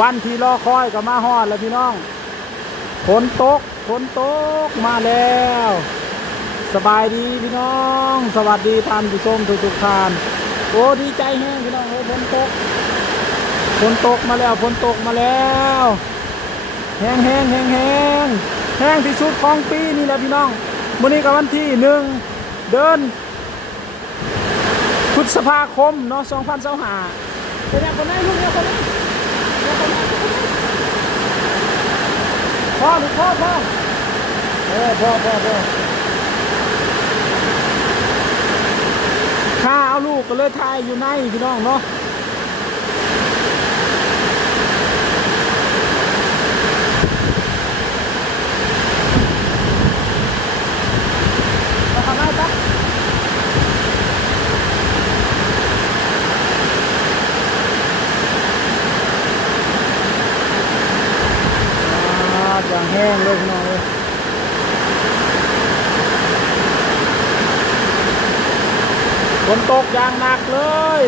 วันที่รอคอยก็มาฮอดแล้วพี่น้องฝนตกฝนตกมาแล้ว สบายดีพี่น้อง สวัสดีท่านผู้ชมทุกทุกท่าน โอ้ดีใจแห้งพี่น้องโอ้ฝนตกฝนตกมาแล้วฝนตกมาแล้วแห้งแห้งแห้งแห้งแห้งที่สุดของปีนี่แหละพี่น้องวันนี้กับวันที่หนึ่งเดินพฤษภาคมเนาะ2025เป็นยังคนไหนลูกเนี่ยคนไหนเนี่ยคนไหน พ่อหรือพ่อพ่อเออพ่อพ่อพ่อข้าเอาลูกก็เลยทายอยู่ในพี่น้องเนาะมาทำไมจ๊ะอ่าอย่างแห้งเลยพี่น้องเลยฝนตกอย่างหนักเลย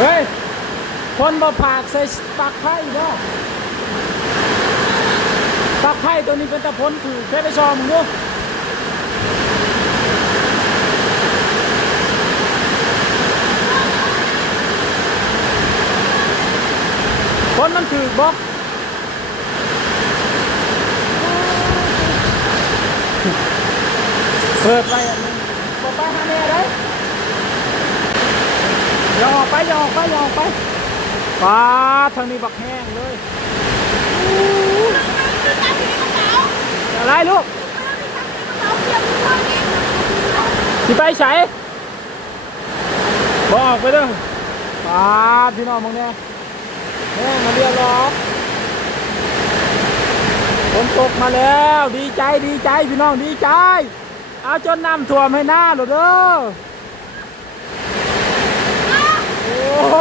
เฮ้ย คนบ่ผากใส่ปากไผ่เนาะปากไผ่ตัวนี้เป็นตะพ้นถือแค่ไปชอมมึงดู คนมันถือบอกเปิดไปอันนึงบอกไปหาแม่ได้ยออกไปยออกไปยออกไปปาทางนี้บักแห้งเลยอะไรลูกสิไปใส่บอกไปเด้อปาพี่น้องมึงเนี่ย แห้งมาเรียกรอกฝนตกมาแล้ว ดีใจดีใจพี่น้องดีใจ เอาจนน้ำท่วมให้หน้าหรอเด้อโอ้โห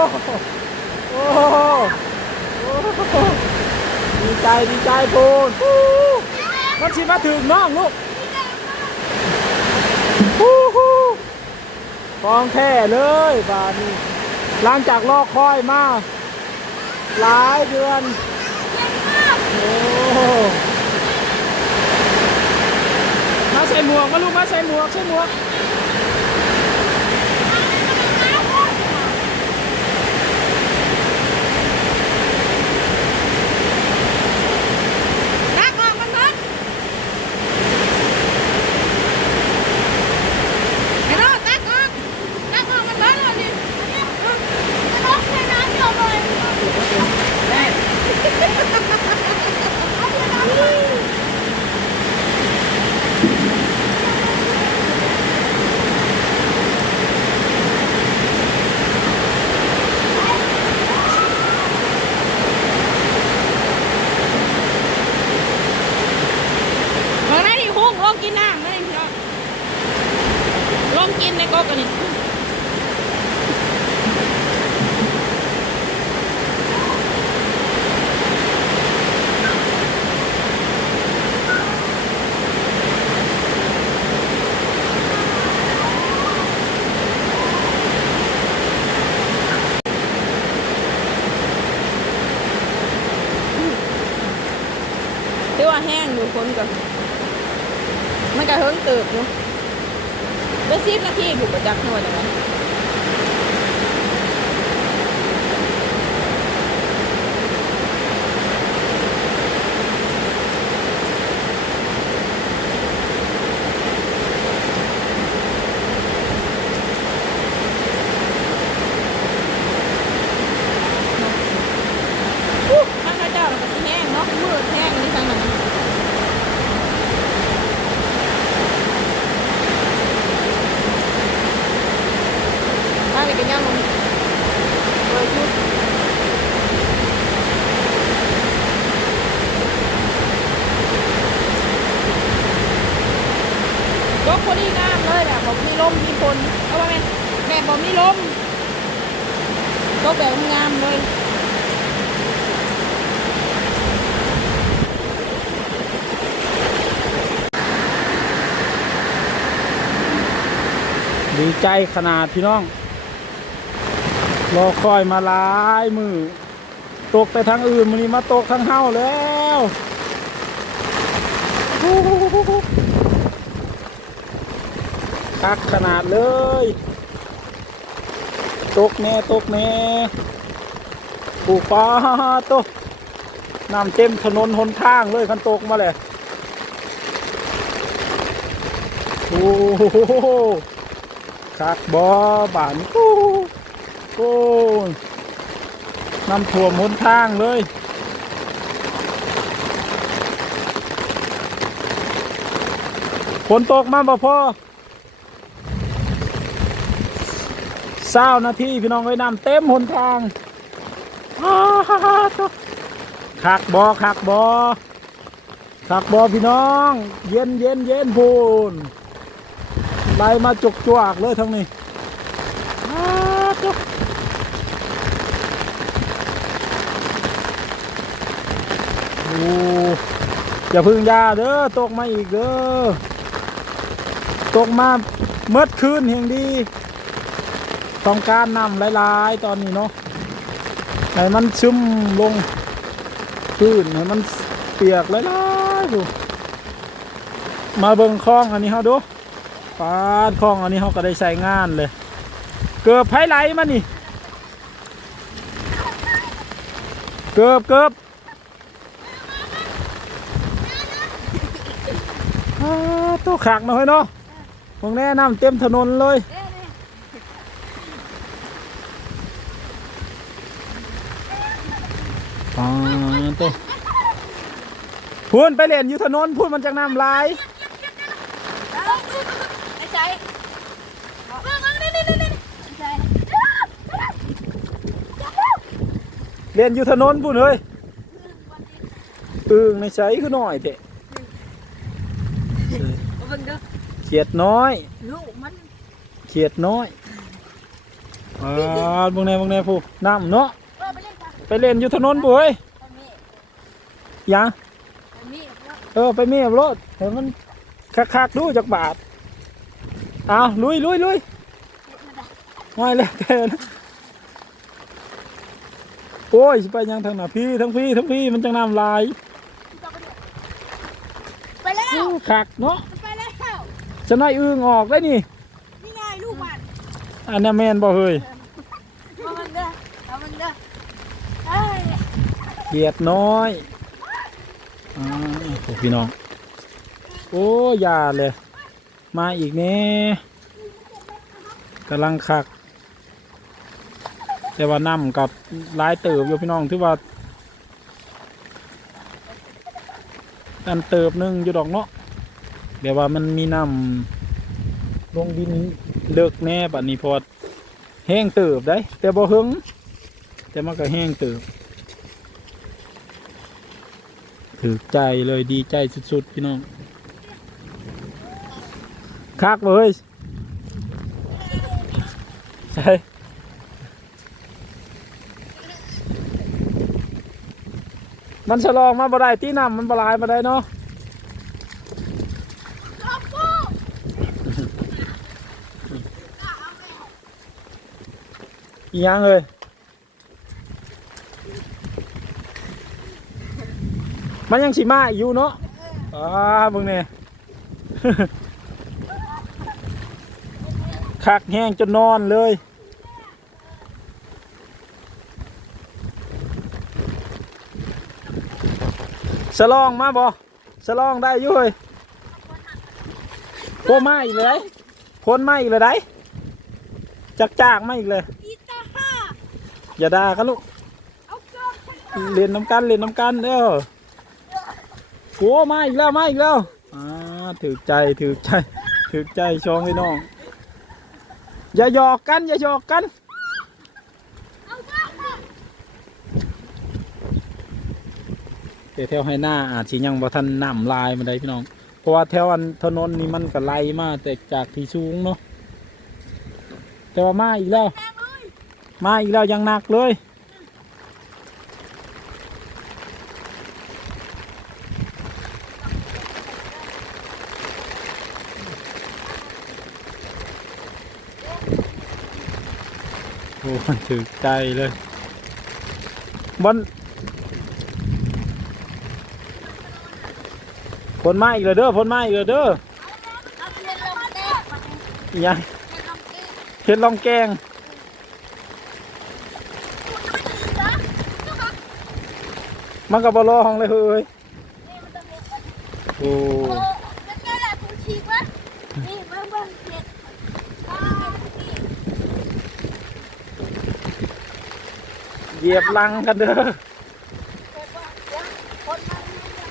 โอ้โหดีใจดีใจพูนฮู้มันสิมาถึงน้องลูกฮู้ฮู้ฟองแท้เลยบาดนี้หลังจากรอคอยมา หลายเดือนโอ้มาใส่หมวกมาลูกมาใส่หมวกใส่หมวกตักออกมันเพิ่นไอ้โน่ตักออกตักออกมันเพิ่นเอาดิเอาดิเอาดิน้ำเดียวเลยเมื่อไรที่หุ้งลงกินน้ำไม่ได้พี่น้อง ลงกินในก๊กอันนี้ที่ว่าแห้งอยู่คนก่อนมันก็เฮิงเติบอยู่ เป็นสิบนาทีบุกประจักษ์หน่วยจังไงอู้ทางข้าเจ้ามันก็สิแห้งเนาะมืดแห้งนี่ทางนั้นน่ะ ถ้าจะกินย่างลงเออชุดยกพอดีงามเลยเนี่ยบอกมีลมมีคนเอาว่าแม่แม่บอกมีลมยกแบบงามเลย ดีใจขนาดพี่น้อง รอคอยมาหลายมือตกไปทางอื่นมันนี้มาตกทางเฮาแล้วคักขนาดเลย ตกแน่ตกแน่ปูปลาตกน้ำเต็มถนนหนทางเลยคันตกมาเลยโอ้โห คักบอบานโอ้โอ้น้ำท่วมหนทางเลยฝนตกมาบ่พอเศร้านาทีพี่น้องไว้น้ำเต็มหนทางอ้าวคักบอคักบอคักบอพี่น้อง เย็นเย็นเย็นพูน ไล่มาจุกจวกเลยทั้งนี้อ้าวจุกโอ้อย่าพึ่งยาเด้อตกมาอีกเด้อตกมาเมื่อคืนเฮงดี ต้องการนำหลายๆ ตอนนี้เนาะให้มันซึมลงพื้นให้มันเปียกหลายๆดูมาเบิ่งคลองอันนี้เขาดู ปาดคลองอันนี้เขาก็ได้ใช้งานเลย เกือบไผไหลมานี่ เกือบเกือบตัวขักหน่อยเนาะพวกแนะนำเต็มถนนเลยอ๋อตัวพูนไปเล่นอยู่ถนนพูนมันจากน้ำลาย ไอ้ใจเบิ่งเอานี่นี่นี่นี่ไอ้ใจ เล่นอยู่ถนนพูนเฮ้ยอึงในใช้คือน้อยเตะเอาเบิ่งเด้อเขียดน้อยลูกมันเขียดน้อยอ่าบงแน่บงแน่ผู้น้ำเนาะเออไปเล่นกันไปเล่นอยู่ถนนปุ้ยไปมีหยังไปมีแล้วเออไปเมียบรถเห็นมันคักๆดูจากบาทเอาลุยลุยลุยง่ายเลยแต่นะ โอ้ยสิไปยังทางหน้าพี่ทั้งพี่ทั้งพี่มันจังน้ำลายไปแล้วอู้คักเนาะไปแล้วจะน้อยอึงออกได้นี่นี่ไงลูกมันอันนี้แมนบ่เฮ้ยเอามันเด้อเอามันเด้อเอ้ยเกียดน้อยอ่าโอ้พี่น้อง โอ้ยาเลย มาอีกแน่กำลังคัก แต่ว่าน้ำกับลายเติบอยู่พี่น้องที่ว่าอันเติบหนึงอยู่ดอกเนาะเดี๋ยวว่ามันมีน้ำลงดินเลิกแน่บัดนี้พอแห้งเติบได้ แต่บ่หึงแต่มันก็แห้งเติบถือใจเลยดีใจสุดๆพี่น้องคักเลยใช่ มันฉลองมาบ่ได้ที่นำมันบลายมาได้เนาะเอาปูอีหยังเลยมันยังสิมาอยู่เนาะอ่าบิ่งเนี่ยคักแห้งจนนอนเลย สลองมาบ่สลองได้อยู่เฮ้ยโคมาอีกเลยพ้นมาอีกเลยได้จักจากมาอีกเลย อีตาห้าอย่าด่ากันลูก เอาเกินเรียนน้ำกันเรียนน้ำกันเด้อโอ้มาอีกแล้วมาอีกแล้วอ่าถือใจถือใจถือใจชองพี่น้อง อย่าหยอกกัน อย่าหยอกกัน เอาเกิน แต่แถวให้หน้าอาจสิยังบ่ทันน้ำลายมาได้พี่น้อง เพราะว่าแถวอันถนนนี่มันก็ไล่มาแต่จากที่สูงเนาะแต่ว่ามาอีกแล้ว มาอีกแล้วยังหนักเลยโอ้มันถือใจเลยบอลฝ นมาอีกเลยเด้อฝนมาอีกเลยเด้อยังเห็ดลองแกงมันกับบอลองเลยเฮ้ยโอ้เหยียบลังกันเด้อ เห็ดว่าเดี๋ยวคนมันเนี่ย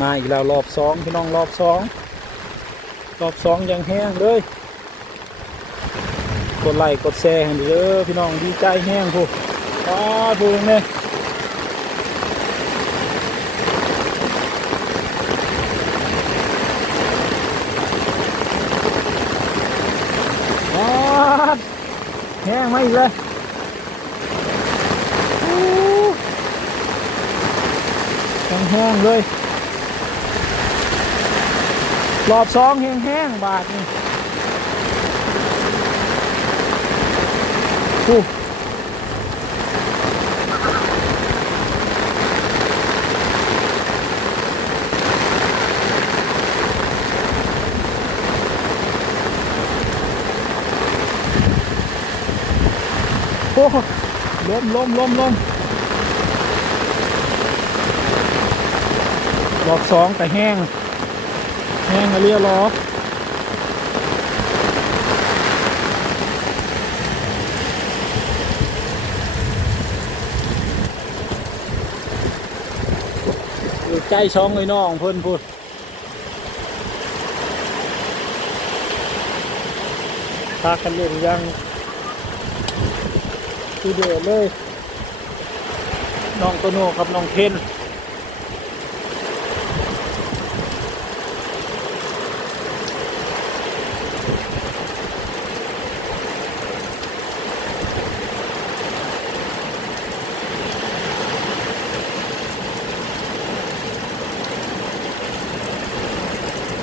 มาอีกแล้วรอบสองพี่น้องรอบสองรอบสองยังแห้งเลย กดไลค์กดแชร์ให้เด้อพี่น้องดีใจแห้งพูอ้าพูเนี่ยอ้าแห้งมาอีกเลยอู้แห้งเลย รอบสองแห้งๆบาทนี่อู้โอ้ล้มล้มล้มล้มรอบสองแต่แห้ง แห้งเรียบรออยใกล้ช่องเลยน้องเพิ่นพูดพากันเล่นยังคือเดือดเลย น้องโตโน่กับน้องเทน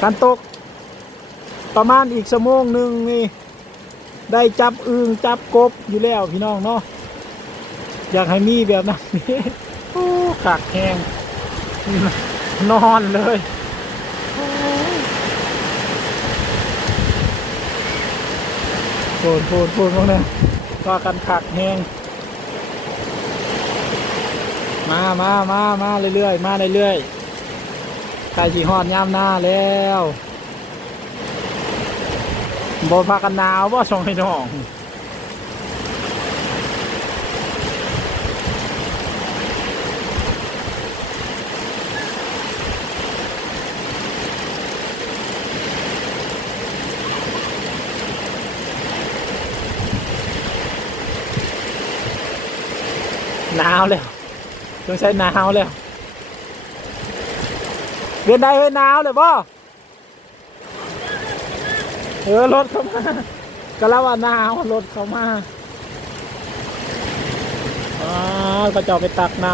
การตก ประมาณอีกชั่วโมงหนึ่งนี่ ได้จับอึงจับกบอยู่แล้วพี่น้องเนาะอยากให้มีแบบนั้นโอ้กักแหงนอนเลยโผล่โผล่โผล่พวกนี้ว่ากันขักแหงมามามามาเรื่อยๆ มาเรื่อยๆ ใกล้สีหอดยามหน้าแล้วบพากันหนาวว่าสองให้น้องหนาวแล้วต้องใช้หนาวแล้ว เรียนได้เฮ้ยหนาวเลยบ่เออรถเข้ามาก็แล้วว่าหนาวรถเข้ามาอ๋อก็จะเอาไปตักน้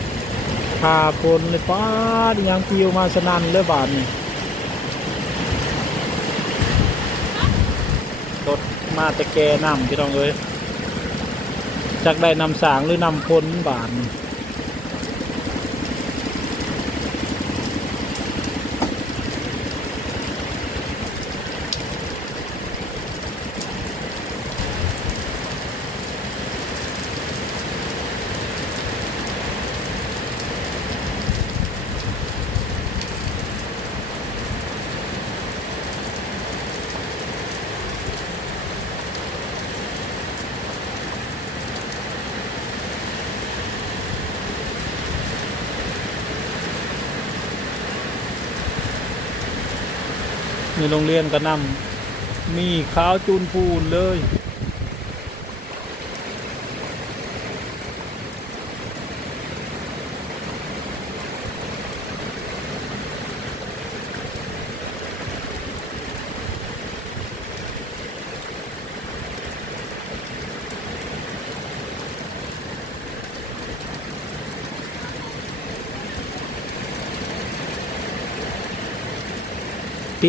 ำพาพลเลยป้าดยังปิวมาสนันเลยบานี่รถมาต่แกน้ำพี่น้องเอ้ยจากได้นำสางหรือนำพ้นบาน ในโรงเรียนก็นำมีขาวจูนพูนเลย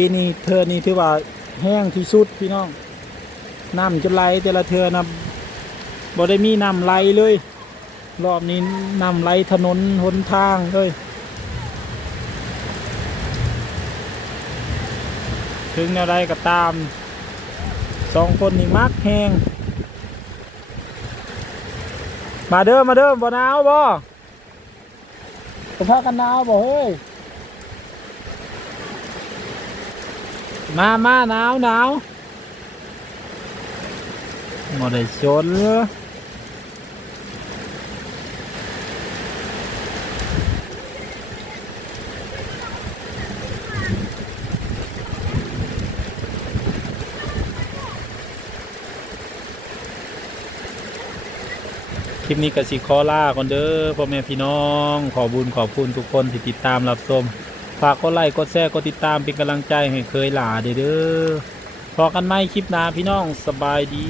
ปีนี้เธอนี่ถือว่าแห้งที่สุดพี่น้องน้ำจะไหลแต่ละเธอนะบ่ได้มีน้ำไหลเลย รอบนี้น้ำไหลถนนหนทางเลยถึงอะไรก็ตามสองคนนี่มักแหงมาเด้อมาเด้อบ่หนาวบ่จะพากันหนาวบ่เฮ้ย มามาหนาวหนาวบ่ได้ชนคลิปนี้กสิขอลาก่อนเด้อพ่อแม่พี่น้อง ขอบุญขอบคุณทุกคนที่ติดตามรับชม ฝากกดไลค์กดแชร์กดติดตามเป็นกำลังใจให้เคยหลาเด้อเด้อพอกันไหมคลิปหน้าพี่น้องสบายดี